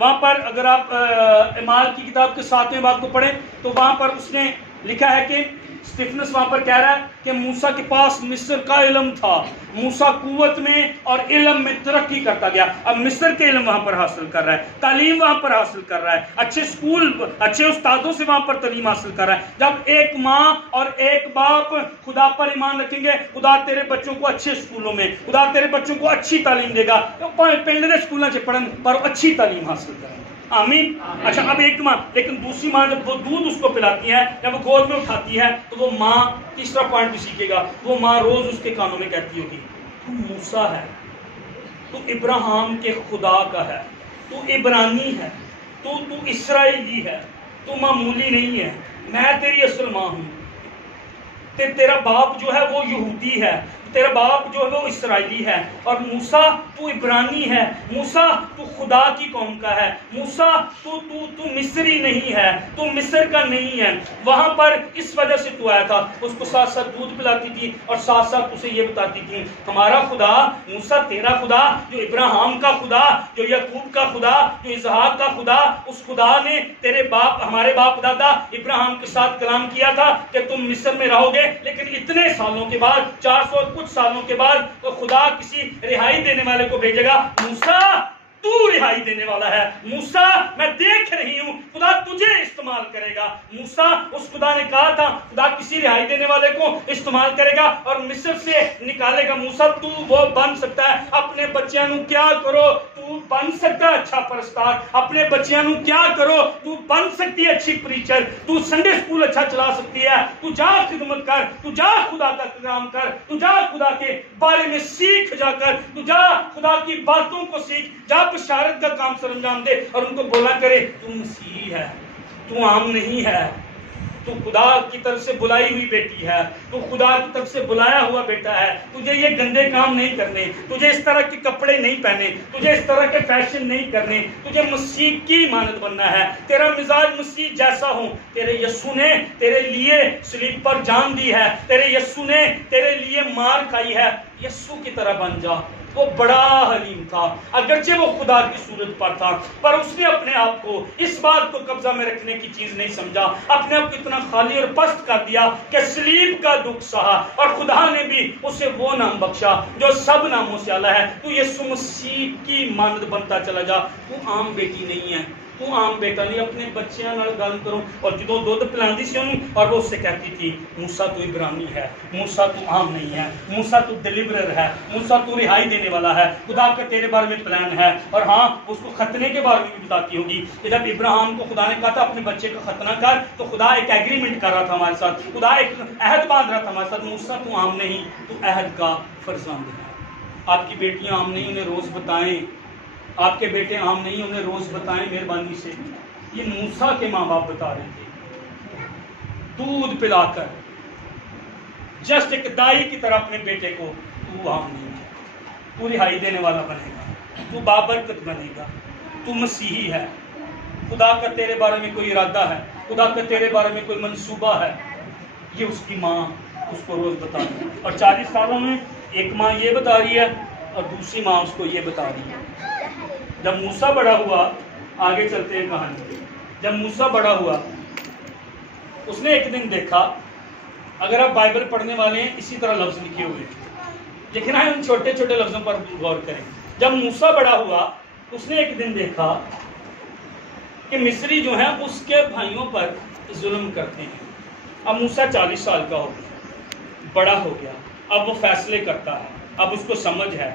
وہاں پر اگر آپ اعمال کی کتاب کے 7ویں باب کو پڑھیں تو وہاں پر اس نے لکھا ہے کہ اسٹیفنس وہاں پر کہہ رہا ہے کہ موسیٰ کے پاس مصر کا علم تھا. موسیٰ قوت میں اور علم میں ترقی کرتا گیا. اب مصر کے علم وہاں پر حاصل کر رہا ہے، تعلیم وہاں پر حاصل کر رہا ہے، اچھے اسکول، اچھے استادوں سے وہاں پر تعلیم حاصل کر رہا ہے. جب ایک ماں اور ایک باپ خدا پر ایمان رکھیں گے، خدا تیرے بچوں کو اچھے اسکولوں میں، خدا تیرے بچوں کو اچھی تعلیم دے گا. پنڈ دے اسکولوں سے پڑھن پر اچھی تعلیم حاصل کریں. آمین. اچھا اب ایک ماں، لیکن دوسری ماں جب وہ دودھ اس کو پلاتی ہے، جب وہ گود میں اٹھاتی ہے، تو وہ ماں تیسرا پوائنٹ بھی سیکھے گا. وہ ماں روز اس کے کانوں میں کہتی ہوگی تو موسیٰ ہے، تو ابراہیم کے خدا کا ہے، تو عبرانی ہے، تو اسرائیلی ہے، تو معمولی نہیں ہے. میں تیری اصل ماں ہوں. تیرا باپ جو ہے وہ یہودی ہے، تیرا باپ جو ہے وہ اسرائیلی ہے، اور موسیٰ تو عبرانی ہے. موسیٰ تو خدا کی قوم کا ہے. موسیٰ تو مصری نہیں ہے، تو مصر کا نہیں ہے. وہاں پر اس وجہ سے تو آیا تھا. اس کو ساتھ ساتھ دودھ پلاتی تھی اور ساتھ ساتھ اسے یہ بتاتی تھی ہمارا خدا موسیٰ، تیرا خدا جو ابراہیم کا خدا، جو یعقوب کا خدا، جو اسحاق کا خدا، اس خدا نے تیرے باپ، ہمارے باپ دادا ابراہیم کے ساتھ کلام کیا تھا کہ تم مصر میں رہو گے، لیکن اتنے سالوں کے بعد، 400 کچھ سالوں کے بعد، تو خدا کسی رہائی دینے والے کو بھیجے گا. موسیٰ تو رہائی دینے والا ہے۔ موسیٰ میں دیکھ رہی ہوں خدا تجھے استعمال کرے گا۔ موسیٰ اس خدا نے کہا تھا خدا کسی رہائی دینے والے کو استعمال کرے گا اور مصر سے نکالے گا۔ موسیٰ تو وہ بن سکتا ہے، اپنے بچیاں نو کیا کرو تو بن سکتا ہے اچھا پرستار، اپنے بچیاں نو کیا کرو تو بن سکتی ہے اچھی پریچر، تو سنڈے سکول اچھا چلا سکتی ہے، تو جا خدمت کر، تو جا خدا کا کام کر، تو جا خدا کے بارے میں سیکھ جا کر، تو جا خدا کی باتوں کو سیکھ، جا بشارت کا کام سر انجام دے اور ان کو بولا کرے تو مسیح ہے، تو عام نہیں ہے، تو خدا کی طرف سے بلائی ہوئی بیٹی ہے، تو خدا کی طرف سے بلایا ہوا بیٹا ہے۔ تجھے یہ گندے کام نہیں کرنے، تجھے اس طرح کے کپڑے نہیں پہنے، تجھے اس طرح کے فیشن نہیں کرنے، تجھے مسیح کی مانند بننا ہے، تیرا مزاج مسیح جیسا ہو۔ تیرے یسوع نے تیرے لیے صلیب پر جان دی ہے، تیرے یسوع نے تیرے لیے مار کھائی ہے، یسوع کی طرح بن جا۔ وہ بڑا حلیم تھا، اگرچہ وہ خدا کی صورت پر تھا، پر اس نے اپنے آپ کو اس بات کو قبضہ میں رکھنے کی چیز نہیں سمجھا، اپنے آپ کو اتنا خالی اور پست کر دیا کہ صلیب کا دکھ سہا، اور خدا نے بھی اسے وہ نام بخشا جو سب ناموں سے اعلیٰ ہے۔ تو یسوع مسیح کی مانند بنتا چلا جا۔ تو عام بیٹی نہیں ہے، تو عام بیٹا نہیں، اپنے بچیاں نال گل کرو۔ اور جدوں دودھ پلاندی سی اونوں اور وہ اس سے کہتی تھی موسیٰ تو عبرانی ہے، موسیٰ تو عام نہیں ہے، موسیٰ تو ڈیلیورر ہے، موسیٰ تو رہائی دینے والا ہے، خدا کا تیرے بارے میں پلان ہے۔ اور ہاں اس کو ختنے کے بارے میں بھی بتاتی ہوگی کہ جب ابراہیم کو خدا نے کہا تھا اپنے بچے کا ختنہ کر، تو خدا ایک ایگریمنٹ کر رہا تھا ہمارے ساتھ، خدا ایک عہد باندھ رہا تھا ہمارے ساتھ۔ موسیٰ تو عام نہیں، تو عہد کا فرزند ہے۔ آپ کی بیٹیاں عام نہیں، انہیں روز بتائیں، آپ کے بیٹے عام نہیں، انہیں روز بتائیں مہربانی سے۔ یہ موسیٰ کے ماں باپ بتا رہے تھے، دودھ پلا کر جسٹ ایک دائی کی طرح اپنے بیٹے کو، تو عام نہیں ہے، تو رہائی دینے والا بنے گا، تو بابرکت بنے گا، تو مسیحی ہے، خدا کا تیرے بارے میں کوئی ارادہ ہے، خدا کا تیرے بارے میں کوئی منصوبہ ہے۔ یہ اس کی ماں اس کو روز بتا رہی ہے، اور 40 سالوں میں ایک ماں یہ بتا رہی ہے اور دوسری ماں اس کو یہ بتا رہی ہے۔ جب موسیٰ بڑا ہوا، آگے چلتے ہیں کہانی، جب موسیٰ بڑا ہوا اس نے ایک دن دیکھا، اگر آپ بائبل پڑھنے والے ہیں اسی طرح لفظ لکھے ہوئے لکھنا ہے، ان چھوٹے چھوٹے لفظوں پر غور کریں۔ جب موسیٰ بڑا ہوا اس نے ایک دن دیکھا کہ مصری جو ہیں اس کے بھائیوں پر ظلم کرتے ہیں۔ اب موسیٰ 40 سال کا ہو گیا، بڑا ہو گیا، اب وہ فیصلے کرتا ہے، اب اس کو سمجھ ہے،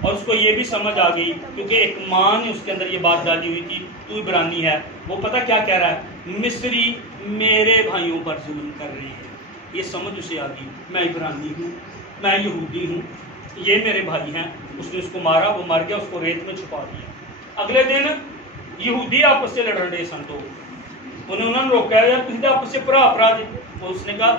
اور اس کو یہ بھی سمجھ آ گئی کیونکہ ایک ماں نے اس کے اندر یہ بات ڈالی ہوئی تھی تو عبرانی ہے۔ وہ پتہ کیا کہہ رہا ہے؟ مصری میرے بھائیوں پر ظلم کر رہے ہیں۔ یہ سمجھ اسے آ گئی، میں عبرانی ہوں، میں یہودی ہوں، یہ میرے بھائی ہیں۔ اس نے اس کو مارا، وہ مر گیا، اس کو ریت میں چھپا دیا۔ اگلے دن یہودی آپس سے لڑ رہے سن، تو انہوں نے روکا یار تم آپس سے برا جی۔ اس نے کہا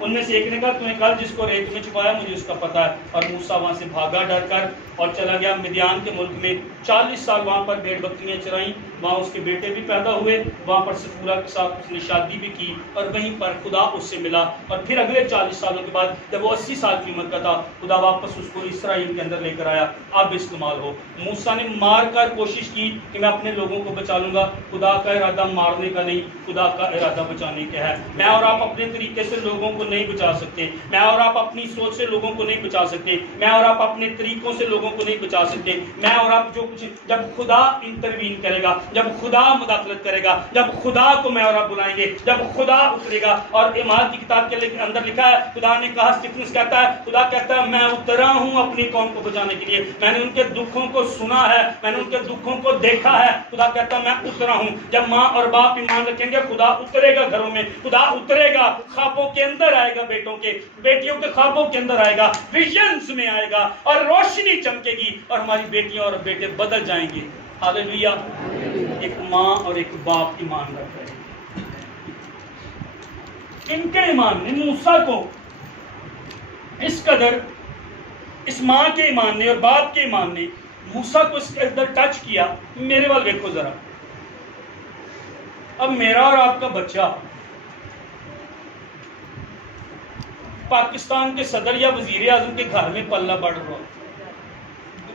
ان میں سے ایک نے کہا تو نے کل جس کو ریت میں چھپایا مجھے اس کا پتہ ہے۔ اور موسیٰ وہاں سے بھاگا ڈر کر اور چلا گیا مدیان کے ملک میں، 40 سال وہاں پر بھیڑ بکریاں چرائیں، وہاں اس کے بیٹے بھی پیدا ہوئے، وہاں پر سفورہ کے ساتھ اس نے شادی بھی کی، اور وہیں پر خدا اس سے ملا۔ اور پھر اگلے 40 سالوں کے بعد جب وہ 80 سال کی عمر کا تھا، خدا واپس اس کو اسرائیل کے اندر لے کر آیا، اب استعمال ہو۔ موسیٰ نے مار کر کوشش کی کہ میں اپنے لوگوں کو بچا لوں گا، خدا کا ارادہ مارنے کا نہیں، خدا کا ارادہ بچانے کا ہے۔ میں اور آپ اپنے طریقے سے لوگوں کو نہیں بچا سکتے، میں اور آپ اپنی سوچ سے لوگوں کو نہیں بچا سکتے، میں اور آپ اپنے طریقوں سے لوگوں کو نہیں بچا سکتے، میں اور آپ جو کچھ، جب خدا انٹروین کرے گا، جب خدا مداخلت کرے گا، جب خدا کو میں اور آپ بلائیں گے، جب خدا اترے گا۔ اور اعمال کی کتاب کے اندر لکھا ہے، خدا نے کہا، اسٹیفنس کہتا ہے، خدا کہتا ہے میں اترا ہوں اپنی قوم کو بچانے کے لیے، میں نے ان کے دکھوں کو سنا ہے، میں نے ان کے دکھوں کو دیکھا ہے۔ خدا کہتا ہے میں اترا ہوں۔ جب ماں اور باپ ایمان رکھیں گے خدا اترے گا گھروں میں، خدا اترے گا، خوابوں کے اندر آئے گا، بیٹوں کے، بیٹیوں کے خوابوں کے اندر آئے گا، ویژنز میں آئے گا، اور روشنی چمکے گی، اور ہماری بیٹیاں اور بیٹے بدل جائیں گے۔ ہاللیلویہ۔ ایک ماں اور ایک باپ ایمان رکھ رہے ہیں، ان کے ایمان نے موسیٰ کو اس قدر، اس ماں کے ایمان نے اور باپ کے ایمان نے موسیٰ کو اس کے اندر ٹچ کیا۔ میرے وال دیکھو ذرا، اب میرا اور آپ کا بچہ پاکستان کے صدر یا وزیر اعظم کے گھر میں پلہ بڑھ رہا،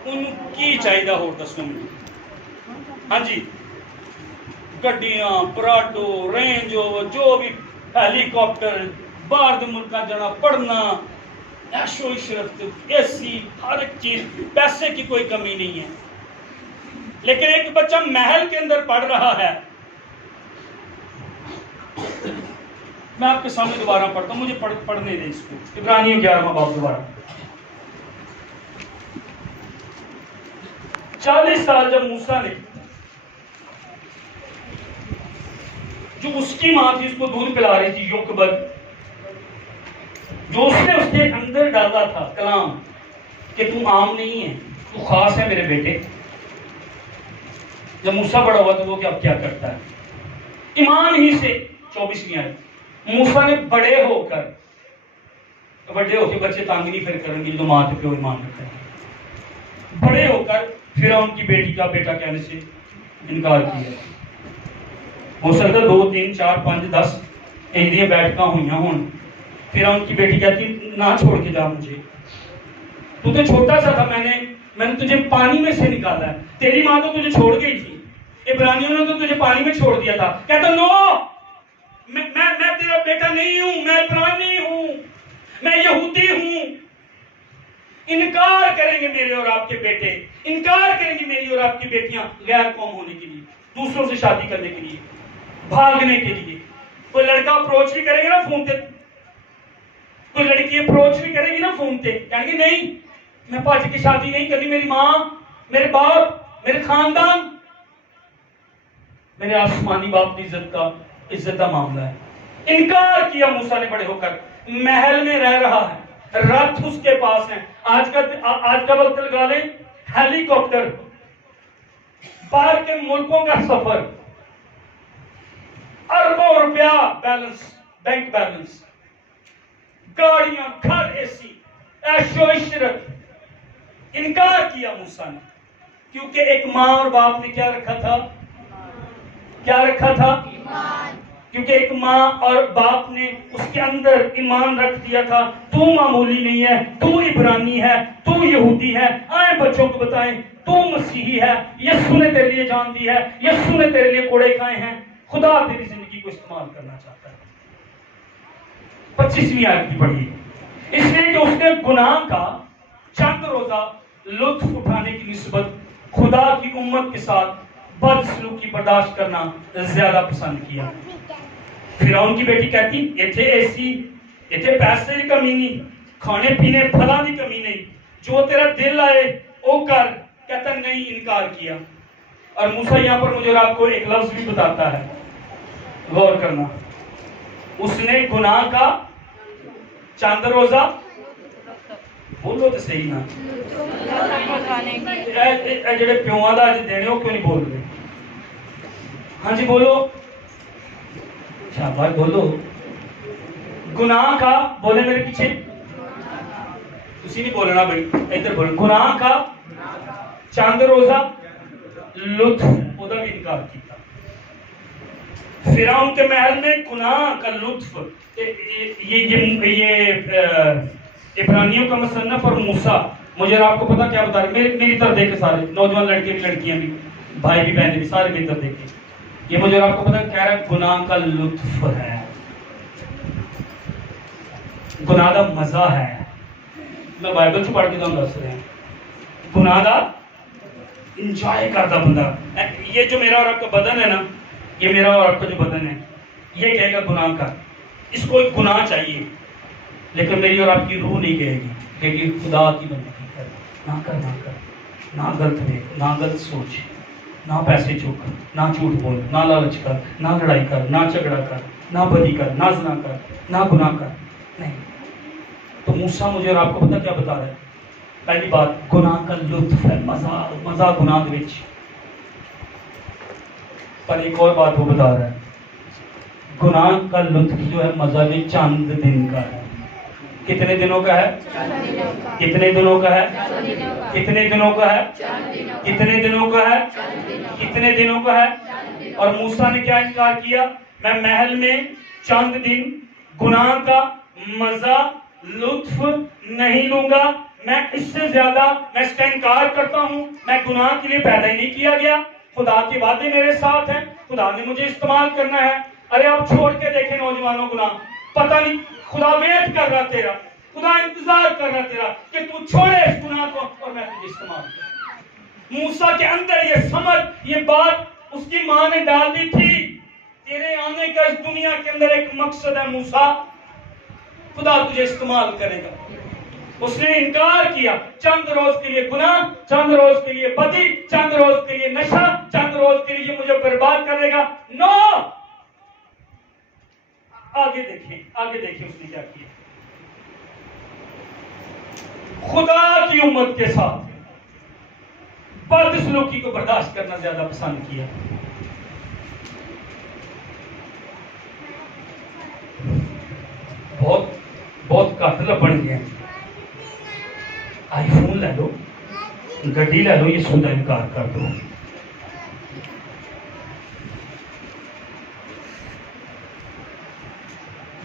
ان کی چاہیے ہو دسوں میں، ہاں جی، گڈیاں، پراٹو، رینج جو بھی، ہیلی کاپٹر، باہر دے ملکاں جانا، پڑھنا، عیش و عشرت، اے سی، ہر ایک چیز، پیسے کی کوئی کمی نہیں ہے۔ لیکن ایک بچہ محل کے اندر پڑھ رہا ہے. میں آپ کے سامنے دوبارہ پڑھتا ہوں, مجھے پڑھنے دیں اس کو. عبرانیوں 11واں باب دوبارہ. 40 سال جب موسیٰ نے, جو اس کی ماں تھی اس کو دودھ پلا رہی تھی, یوکبد, جو اس نے اس کے اندر ڈالا تھا کلام کہ تو عام نہیں ہے, تو خاص ہے میرے بیٹے. جب موسیٰ بڑا ہوا تو وہ کیا کرتا ہے, ایمان ہی سے. 24ویں آیت, موسیٰ نے بڑے ہو کے بچے تانگ نہیں پھر کریں گے جو ماں پہ ایمان رکھتے ہیں. بڑے ہو کر فرعون کی بیٹی کا بیٹا کہنے سے انکار کیا. ہو سکتا 2 3 4 5 10 ایندیاں بیٹھکاں ہوئیاں ہون. فرعون کی بیٹی کہتی نہ چھوڑ کے جا مجھے, تو چھوٹا سا تھا, میں نے تجھے پانی میں سے نکالا ہے, تیری ماں تو تجھے چھوڑ گئی تھی, عبرانیوں نے تو تجھے پانی میں چھوڑ دیا تھا. کہتا نو, میں تیرا بیٹا نہیں ہوں, میں عبرانی ہوں, میں یہودی ہوں. انکار کریں گے میرے اور آپ کے بیٹے, انکار کریں گی میری اور آپ کی بیٹیاں غیر قوم ہونے کے لیے, دوسروں سے شادی کرنے کے لیے, بھاگنے کے لیے. کوئی لڑکا اپروچ بھی کرے گا نا فون پہ, کوئی لڑکی اپروچ بھی کرے گی نا فون پہ, کہیں گے نہیں میں پاجی کی شادی نہیں کرنی, میری ماں, میرے باپ, میرے خاندان. میرے آسمانی باپ کی عزت کا معاملہ ہے. انکار کیا موسیٰ نے بڑے ہو کر. محل میں رہ رہا ہے, رتھ اس کے پاس ہیں. آج کا وقت لگا لیں, ہیلی کاپٹر, باہر کے ملکوں کا سفر, اربوں روپیہ بیلنس, بینک بیلنس, گاڑیاں, گھر, اے سی, عیش و عشرت. انکار کیا موسیٰ نے, کیونکہ ایک ماں اور باپ نے کیا رکھا تھا, ایمان. کیونکہ ایک ماں اور باپ نے اس کے اندر ایمان رکھ دیا تھا. تو معمولی نہیں ہے, تو عبرانی ہے, تو یہودی ہے. آئیں بچوں کو بتائیں تو مسیحی ہے, یسوع نے تیرے لیے جان دی ہے, یسوع نے تیرے لیے کوڑے کھائے ہیں. خدا تیری زندگی کو استعمال کرنا چاہتا ہے. 25ویں آیت کی پڑھیے. اس لیے کہ اس نے گناہ کا چند روزہ لطف اٹھانے کی نسبت خدا کی امت کے ساتھ بدسلوکی برداشت کرنا زیادہ پسند کیا. فرعون کی بیٹی کہتی ایتھے ایسی, ایتھے پیسے کی کمی نہیں, کھانے پینے پھلاں کی کمی نہیں, جو تیرا دل آئے وہ کر. کہتا نہیں, انکار کیا. اور موسیٰ یہاں پر مجھے آپ کو ایک لفظ بھی بتاتا ہے, غور کرنا. اس نے گناہ کا چند روزہ, بولو تو صحیح نا, جڑے پیواں دا اج دینے ہو کیوں نہیں بول رہے؟ ہاں جی بولو, شاباش بولو. گناہ کا, بولے میرے پیچھے, تسی نہیں بولنا بھائی, ادھر بولو. گناہ کا چند روزہ لطف, ادا بھی انکار کیا. فرعون کے محل میں گناہ کا لطف. یہ عبرانیوں کا مصنف اور موسیٰ مجھے آپ کو پتا کیا بتا رہے, میری طرف دیکھے سارے نوجوان لڑکے بھی, لڑکیاں بھی, بھائی بھی, بہنیں بھی, سارے میری طرف دیکھیں. یہ مجھے آپ کو پتا کہہ رہا ہے گناہ کا لطف ہے, گناہ کا مزہ ہے. میں بائبل سے پڑھ کے تو دس رہے ہیں, گناہ کا انجوائے کرتا بندہ. یہ جو میرا اور آپ کا بدن ہے نا, یہ میرا اور آپ کا جو بدن ہے, یہ کہے گا گناہ کا, اس کو ایک گناہ چاہیے. لیکن میری اور آپ کی روح نہیں کہے گی, کہے گی خدا کی بندگی کر, نہ کر, نہ کر, نہ غلط دیکھ, نہ غلط سوچ, نہ پیسے چوک, نہ جھوٹ بول, نہ لالچ کر, نہ لڑائی کر, نہ جھگڑا کر, نہ بدی کر, نہ زنا کر, نہ گناہ کر. نہیں. تو موسیٰ مجھے اور آپ کو پتا کیا بتا رہا ہے؟ پہلی بات, گناہ کا لطف ہے, مزہ گناہ وچ. پر ایک اور بات وہ بتا رہا ہے, گناہ کا لطف جو ہے مزہ بھی چند دن کا ہے. کتنے دنوں کا ہے؟ کتنے دنوں کا ہے؟ کتنے دنوں کا ہے؟ کتنے دنوں کا ہے؟ کتنے دنوں کا ہے؟ اور موسیٰ نے کیا انکار کیا؟ میں محل میں چند دن گناہ کا مزہ لطف نہیں لوں گا. میں اس سے زیادہ, میں اس کا انکار کرتا ہوں. میں گناہ کے لیے پیدا ہی نہیں کیا گیا. خدا کے وعدے میرے ساتھ ہیں, خدا نے مجھے استعمال کرنا ہے. ارے آپ چھوڑ کے دیکھیں نوجوانوں, گناہ پتہ نہیں, خدا ویٹ کر رہا تیرا, خدا انتظار کر رہا تیرا کہ تو چھوڑے اس گناہ کو اور میں تجھے استعمال کروں. موسیٰ کے اندر یہ سمجھ، یہ بات اس کی ماں نے ڈال دی تھی، تیرے آنے کا اس دنیا کے اندر ایک مقصد ہے موسیٰ، خدا تجھے استعمال کرے گا۔ اس نے انکار کیا، چند روز کے لیے گناہ، چند روز کے لیے بدی، چند روز کے لیے نشہ، چند روز کے لیے مجھے برباد کرے گا، نو! آگے دیکھیں اس نے کیا کیا۔ خدا کی امت کے ساتھ بدسلوکی کو برداشت کرنا زیادہ پسند کیا۔ بہت قاتل بن گئے، آئی فون لے لو، گڈی لے لو، یہ سودا انکار کر دو۔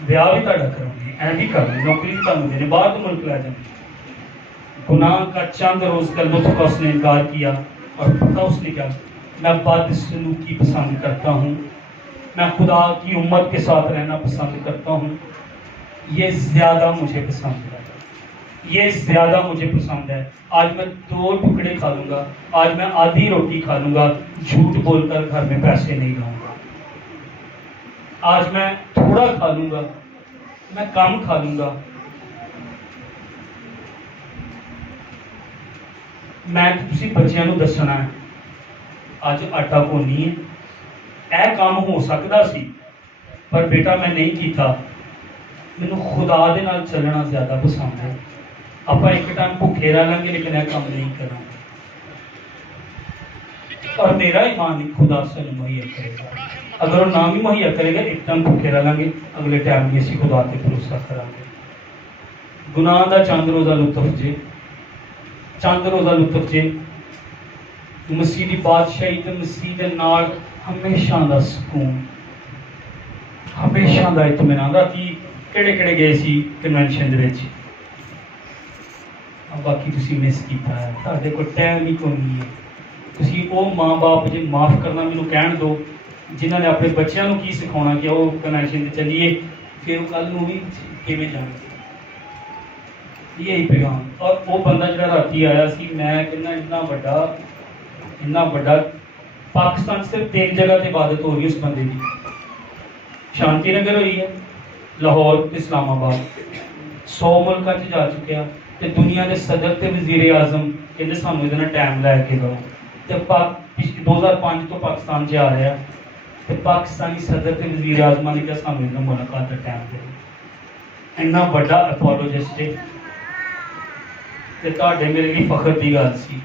بیاہ بھی تہاڈا کروں گی، اے بھی کر لوں، نوکری بھی تانوں دینے، باہر تو ملک لے جاؤں۔ گناہ کا چند روز کا لطف کا اس نے انکار کیا، اور پتہ اس نے کیا، میں بدسلوکی پسند کرتا ہوں، میں خدا کی امت کے ساتھ رہنا پسند کرتا ہوں، یہ زیادہ مجھے پسند ہے، یہ زیادہ مجھے پسند ہے۔ آج میں 2 ٹکڑے کھا لوں گا، آج میں آدھی روٹی کھا لوں گا، جھوٹ بول کر گھر میں پیسے نہیں لاؤں گا، آج میں تھوڑا کھا لوں گا، میں کم کھا لوں گا، میں تسی بچیاں نو دسنا ہے اج آٹا کونی ہے، اے کام ہو سکتا سی پر بیٹا میں نہیں کیتا، مینوں خدا دے نال چلنا زیادہ پسند ہے، آپ ایک ٹائم بھوکے رہ لیں گے لیکن یہ کام نہیں کرنا، اور میرا ایمان خدا سے مہیا کرے گا، اگر وہ نام ہی مہیا کرے گا ایک ٹائم بھوکے رہ لیں گے، اگلے ٹائم بھی اسی خدا تے بھروسہ کریں گے۔ گناہ دا چند روزہ لطف جے، چند روزہ لطف جے، مسیح دی بادشاہی تے مسیح دے نال ہمیشہ دا سکون، ہمیشہ دا اطمینان۔ راتی کہڑے کہڑے گئے سی کنونشن دے وچ، باقی تسی مس کیتا ہے، تہاڈے کول ٹائم ہی کوئی نہیں ہے۔ تسی او ماں باپ جے معاف کرنا مینوں کہن دو جنہاں نے اپنے بچیاں نوں کی سکھاਉنا کہ وہ کنونشن تے چلیے پھر وہ کل نوں بھی کیویں جانے، یہی پیغام۔ اور وہ بندہ جڑا راتی آیا سی، میں کہنا اتنا بڑا پاکستان صرف 3 جگہ تے عبادت ہو رہی ہے اس بندے کی، شانتی نگر ہوئی ہے، لاہور تے اسلام آباد، 100 ملکاں چ جا چکیا، تے دنیا دے صدر تے وزیر اعظم کہندے سانوں ادھر ٹائم لے کے دو، تے 2005 تو پاکستان چ آ رہا ہے، تے پاکستانی صدر تے وزیر اعظم نے کہا سانوں ادھر ملاقات کا ٹائم دے، اتنا بڑا اپولوجسٹ ہے۔ تے تہاڈے میرے لیے فخر دی گل سی،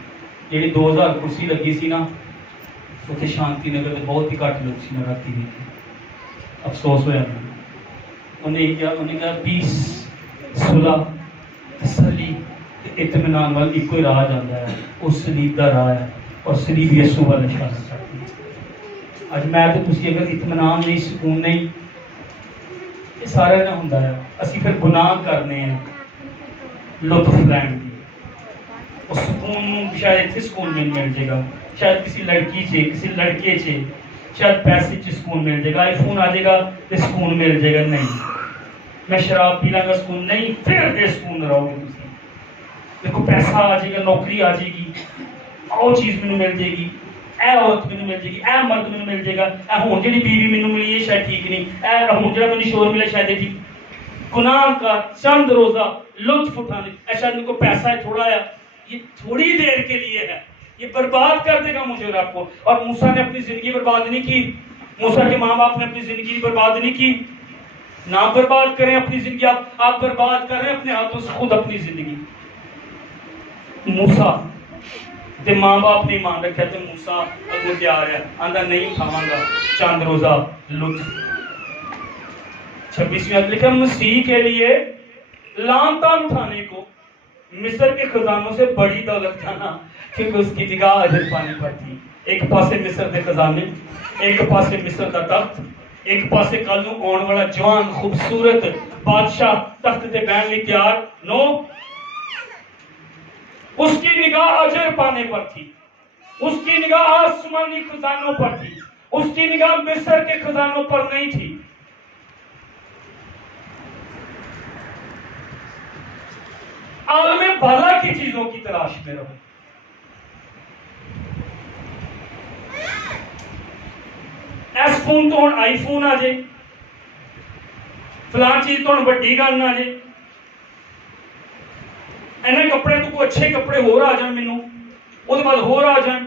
جیڑی 2000 کرسی لگی سی نا، اتنے شانتی نگر کے بہت ہی گھٹ لوگ سی، راتی دیکھے، افسوس ہوا میں۔ انہیں کہا پیس، صلح، تسلی، اطمینان وال ایک ہی راہ جاتا ہے، اس سلیب کا راہ ہے، اور سلیب یسوع وال اشارہ کرتی ہے۔ اج میں تو تسی اگر اطمینان نہیں، سکون نہیں، یہ سارے نہ ہوندا ہے، اسی پھر گناہ کرنے ہیں لطف لین کی، اس سکون شاید اتنے سکون نہیں مل جائے گا، شاید کسی لڑکی سے، کسی لڑکے سے، شاید پیسے سے سکون مل جائے گا، آئی فون آ جائے گا تو سکون مل جائے گا، نہیں، میں شراب پی لاں گا سکون نہیں، پھر بے سکون رہو گے تسی۔ دیکھو پیسہ آ جائے گا، نوکری آ جائے گی، وہ چیز مینوں مل جائے گی، اے عورت مینوں مل جائے گی، اے مرد مینوں مل جائے گا، اے ہون جڑی بیوی مینوں ملی ہے شاید ٹھیک نہیں، اے ہون جڑا مینوں شور ملے شاید ٹھیک۔ گناہ کا چند روزہ لطف اٹھانے، اے شاید میرے کو پیسہ ہے تھوڑا ہے، یہ تھوڑی دیر کے لیے ہے، یہ برباد کر دے گا مجھے اور آپ کو۔ اور موسیٰ نے اپنی زندگی برباد نہیں کی، موسیٰ کے ماں باپ نے اپنی زندگی برباد نہیں کی، نہ برباد کریں اپنی زندگی، آپ برباد کریں اپنے ہاتھوں سے خود اپنی زندگی۔ موسیٰ تے ماں باپ نے ایمان رکھا تے موسیٰ اگوں تیار ہے، آندا نہیں اٹھاواں گا چند روزہ لطف۔ 26ویں آیت لکھا مسیح کے لیے لعن تان اٹھانے کو مصر کے خزانوں سے بڑی دولت جانا، کیونکہ اس کی نگاہ اجر پانے پر تھی۔ ایک پاسے مصر کے خزانے، ایک پاسے مصر کا تخت، ایک پاسے کل نوں آن والا جوان خوبصورت بادشاہ تخت تے بیٹھن لئی تیار، نو اس کی نگاہ اجر پانے پر تھی، اس کی نگاہ آسمانی خزانوں پر تھی، اس کی نگاہ مصر کے خزانوں پر نہیں تھی۔ عالم بھلا کی چیزوں کی تلاش میں رہو، ਫੋਨ ਤੋਂ ਹੁਣ ਆਈਫੋਨ ਆ ਜੇ, ਫਲਾਂ ਚੀਜ਼ ਤੋਂ ਹੁਣ ਵੱਡੀ ਗੱਲ ਨਾ ਆ ਜੇ, ਇਹਨਾਂ ਕੱਪੜੇ ਤੋਂ ਕੋਈ ਅੱਛੇ ਕੱਪੜੇ ਹੋਰ ਆ ਜਾਣ ਮੈਨੂੰ, ਉਹਦੇ ਬਾਅਦ ਹੋਰ ਆ ਜਾਣ,